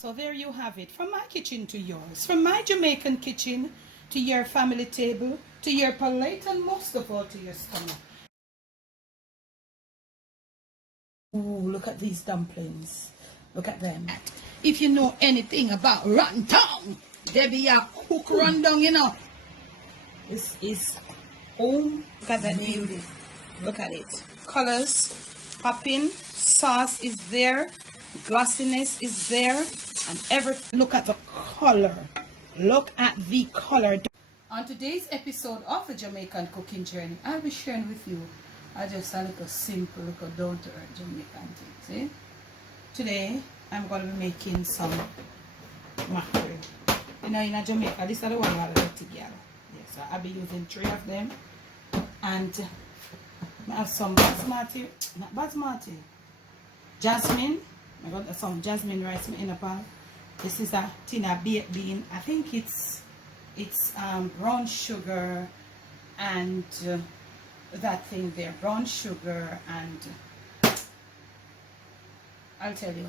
So there you have it, from my kitchen to yours, from my Jamaican kitchen to your family table, to your palate, and most of all to your stomach. Ooh, look at these dumplings. Look at them. If you know anything about rotten tongue, there be a cook rundown, you know. This is home. Look at that beauty. Look at it. Colors popping, sauce is there, glossiness is there, and look at the color. Look at the color. On today's episode of the Jamaican Cooking Journey, I'll be sharing with you just a little simple, little down-to-earth Jamaican thing. See? Today, I'm going to be making some mackerel. You know, in Jamaica, this is the one I like to get. Yes, so I'll be using 3 of them. And I have some jasmine. I got some jasmine rice in a pan. This is a tin of baked bean. I think it's brown sugar and that thing there, brown sugar, and I'll tell you.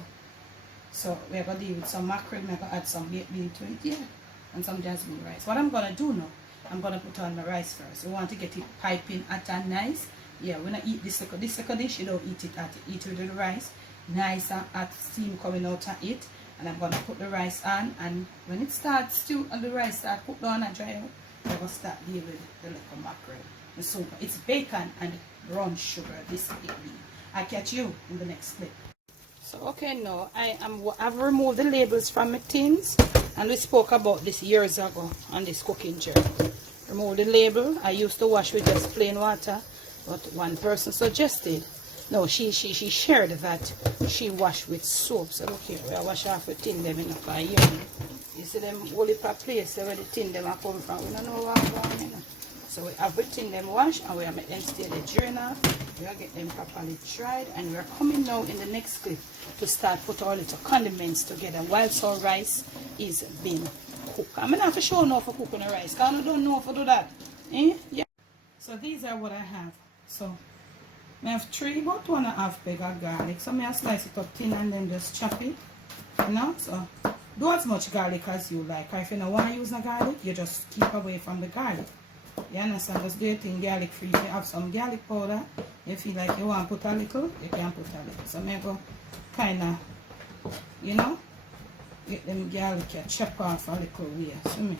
So we're gonna deal with some mackerel. I'm gonna add some baked bean to it, yeah, and some jasmine rice. What I'm gonna do now, I'm gonna put on the rice first. We want to get it piping hot and nice. Yeah, when I eat this little dish, you don't eat it hot. You eat it with the rice, nice and hot steam coming out of it. And I'm gonna put the rice on, and when it starts to, and the rice starts cook down and dry out, I'm gonna start dealing with the little mackerel. And so it's bacon and brown sugar. This is it. I'll catch you in the next clip. So okay, now I've removed the labels from my tins, and we spoke about this years ago on this cooking journey. Remove the label. I used to wash with just plain water, but one person suggested, no, she shared that she washed with soap. So look here, we wash off the tin them in a fire. You see them only per place where the tin them are coming from. We don't know what going on. So we have the tin them washed, and we are make them stay the drain off. We are get them properly dried, and we are coming now in the next clip to start put our little condiments together while our rice is being cooked. I'm gonna have to show now for cooking the rice, because I don't know if I do that. Yeah. So these are what I have. So I have 3, about 1.5 bag of garlic. So I slice it up thin and then just chop it. You know? So do as much garlic as you like. Or if you don't want to use no garlic, you just keep away from the garlic. You understand? Just do your thing garlic free. If you have some garlic powder, you feel like you want to put a little, you can put a little. So I go kind of, you know, get them garlic, chop off a little way. See me?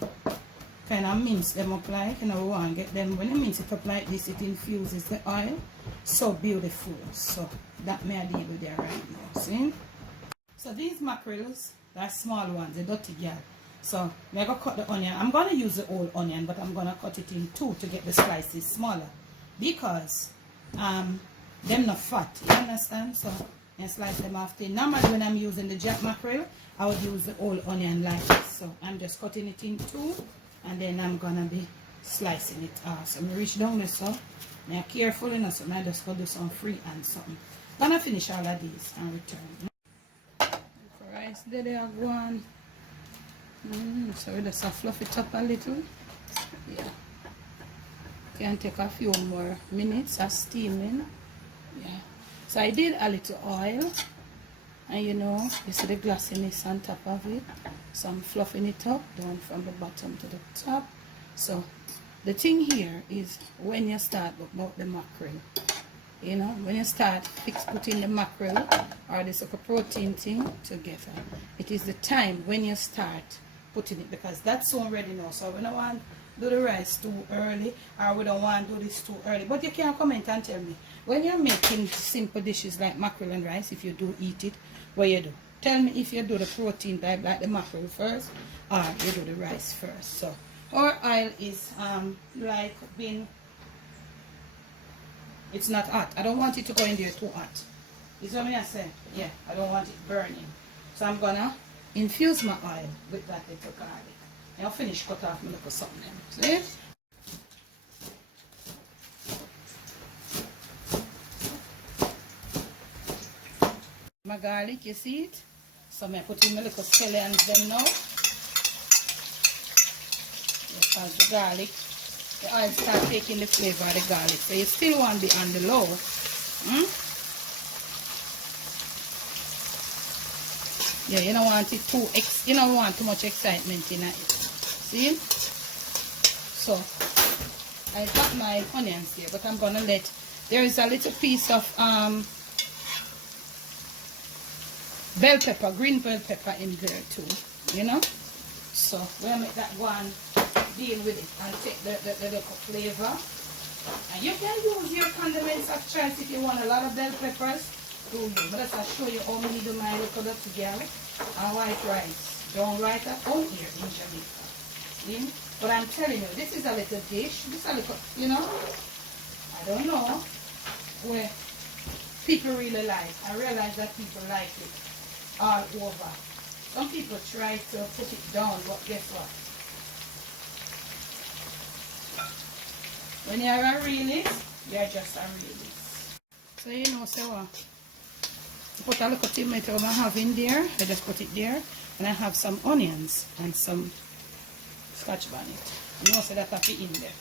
Kind of mince them up like, you know, we want to get them, when you mince it up like this, it infuses the oil. So beautiful. So that may I deal with there right now. See? So these mackerels, they're small ones, the dirty girl. So I'm going to cut the onion. I'm going to use the whole onion, but I'm going to cut it in 2 to get the slices smaller. Because them not fat. You understand? So I slice them off thin. Normally when I'm using the jack mackerel, I would use the whole onion like this. So I'm just cutting it in 2, and then I'm going to be slicing it off. So I reach down this, so I'm careful enough, so I just go do some free and something. I'm going to finish all of these and return. For rice, there they are going. So we just fluff it up a little. Yeah. Can take a few more minutes of steaming. Yeah. So I did a little oil. And you know, you see the glossiness on top of it. So I'm fluffing it up down from the bottom to the top. So the thing here is when you start about the mackerel. You know, when you start putting the mackerel or this like a protein thing together, it is the time when you start putting it, because that's so ready now. So we don't want to do the rice too early, or we don't want to do this too early. But you can comment and tell me, when you're making simple dishes like mackerel and rice, if you do eat it, what you do? Tell me if you do the protein type like the mackerel first, or you do the rice first. So our oil is like being, it's not hot. I don't want it to go in there too hot. You see what I say? Yeah, I don't want it burning. So I'm gonna infuse my oil with that little garlic. And I'll finish cut off my little something. See? My garlic, you see it? So I'm putting my little scallions them now. Because the garlic, the oil start taking the flavor of the garlic. So you still want to be on the low. Yeah, you don't want it you don't want too much excitement in it. See? So I got my onions here, but I'm gonna let, there is a little piece of bell pepper, green bell pepper in there too, you know. So we'll make that one deal with it and take the little flavor. And you can use your condiments of choice if you want a lot of bell peppers. Do you? But I'll show you how me do my little dirty girl and white rice. Don't write that on here in Jamaica. See? But I'm telling you, this is a little dish. This is a little, you know, I don't know where people really like. I realize that people like it all over. Some people try to put it down, but guess what? When you're a realist, you're just a realist. So you know, so put a little tomato I have in there. I just put it there. And I have some onions and some Scotch bonnet. You know, so that have it in there.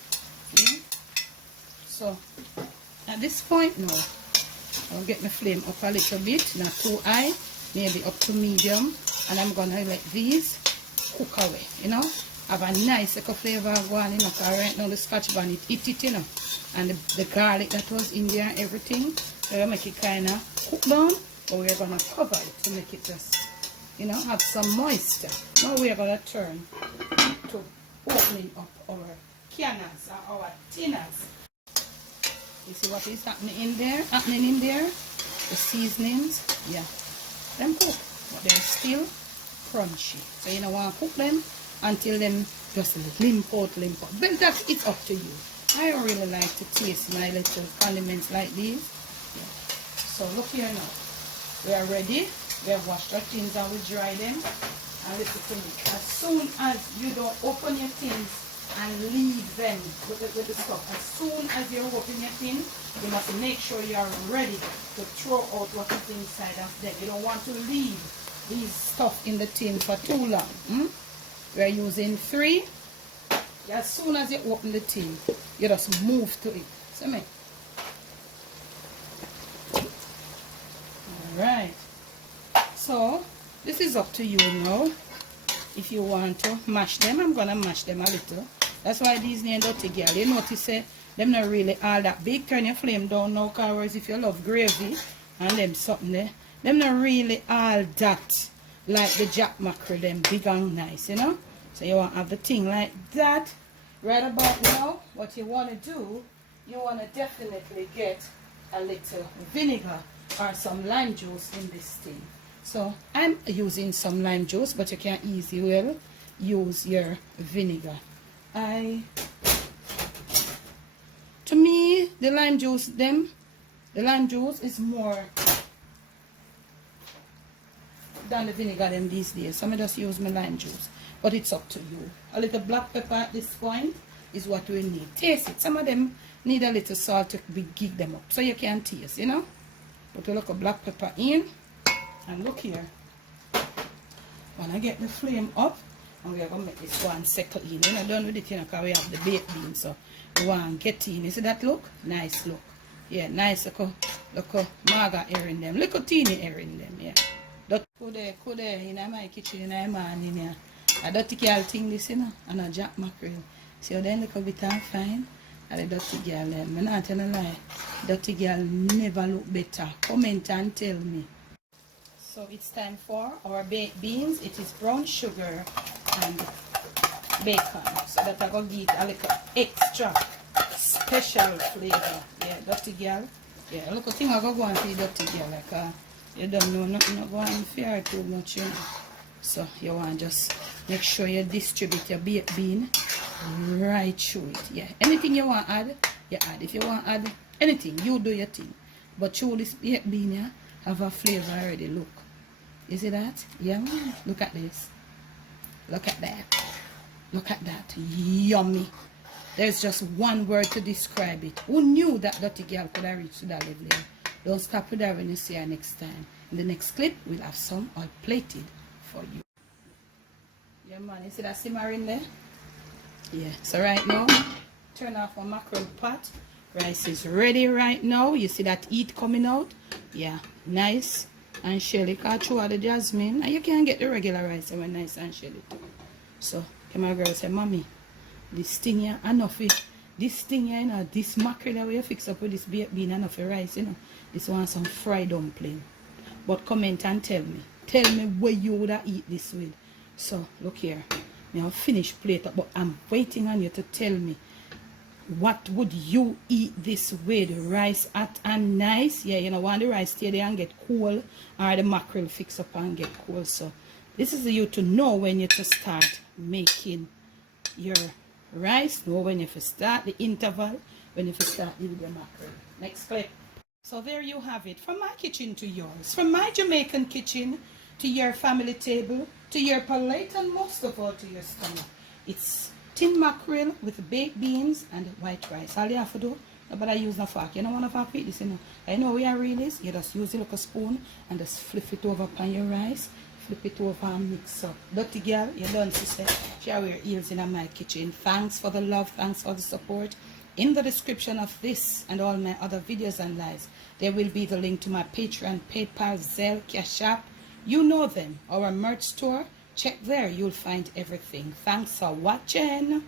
See? So at this point now, I'll get my flame up a little bit, not too high, maybe up to medium, and I'm gonna let these cook away, you know. Have a nice little flavor going, you know, because right now the Scotch bonnet eat it, you know, and the garlic that was in there, everything. So we'll make it kind of cook down, but we're gonna cover it to make it just, you know, have some moisture. Now we're gonna turn to opening up our cannons or our tinners. You see what is happening in there? The seasonings, yeah, them cook, but they're still crunchy. So you don't want to cook them until them just limp out. But that's, it's up to you. I don't really like to taste my little condiments like these. Yeah. So look here now. We are ready. We have washed our tins and we dry them. And listen to me. As soon as you don't open your tins and leave them with the stuff, as soon as you open your tin, you must make sure you are ready to throw out what is inside of them. You don't want to leave these stuff in the tin for too long. We are using 3. As soon as you open the tin, you just move to it. See me? Alright. So, this is up to you now. If you want to mash them, I'm going to mash them a little. That's why these named dirty girl. You notice them not really all that big. Turn your flame down now, because if you love gravy and them something there, them not really all that like the jack mackerel, them big and nice, you know. So you want to have the thing like that. Right about now, what you want to do, you want to definitely get a little vinegar or some lime juice in this thing. So I'm using some lime juice, but you can easily use your vinegar. To me, the lime juice is more than the vinegar them these days. So I just use my lime juice. But it's up to you. A little black pepper at this point is what we need. Taste it. Some of them need a little salt to gig them up. So you can taste, you know. Put a little black pepper in. And look here. When I get the flame up, and we are going to make this one settle in. We're not done with it, you know, because we have the baked beans. So we want to get in. You see that look? Nice look. Yeah, nice little maga air in them. Little teeny air in them, yeah. That could in my kitchen in my man in here. A dirty girl thing this, you know, and a jack mackerel. See how they look a bit and fine? And the dirty girl, I'm not telling a lie. Dirty girl never look better. Comment and tell me. So it's time for our baked beans. It is brown sugar and bacon. So that I go give a little extra special flavor. Yeah, dirty girl. Yeah, look a thing I go on for the dirty girl. Like you don't know nothing not going fair too much, you know. So you want to just make sure you distribute your baked bean right through it. Yeah, anything you want to add, you add. If you want to add anything, you do your thing. But through this baked bean, yeah, have a flavor already. Look, you see that? Yeah, man. Look at this. Look at that. Look at that. Yummy. There's just one word to describe it. Who knew that dirty girl could have reached to that level? Don't stop with that when you see her next time. In the next clip, we'll have some all plated for you. Yeah, man. You see that simmering there? Yeah. So right now, turn off our mackerel pot. Rice is ready right now. You see that heat coming out? Yeah. Nice. and shelly. Cause through the jasmine, and you can get the regular rice when nice and shelly too. So my girl say, mommy, this thing here enough it. This thing here, you know, this mackerel where you fix up with this baked bean enough for rice, you know. This one some fried dumpling. But comment and tell me. Tell me where you would eat this with. So look here. Me have finished plate up, but I'm waiting on you to tell me what would you eat this with? Rice hot and nice? Yeah, you know, want the rice stay there and get cool, or the mackerel fix up and get cool. So this is you to know when you to start making your rice, know when you to start the interval, when you to start with the mackerel. Next clip. So there you have it, from my kitchen to yours, from my Jamaican kitchen to your family table, to your plate, and most of all to your stomach. It's tin mackerel with baked beans and white rice. All you have to do, but I use no fork. You don't want a fork with this, you know. I know where real is. You just use it like a spoon and just flip it over upon your rice. Flip it over and mix up. Dirty girl, you done, sister. She wear heels in my kitchen. Thanks for the love. Thanks for the support. In the description of this and all my other videos and lives, there will be the link to my Patreon, PayPal, Zelle, Cash App. You know them. Our merch store. Check there. You'll find everything. Thanks for watching.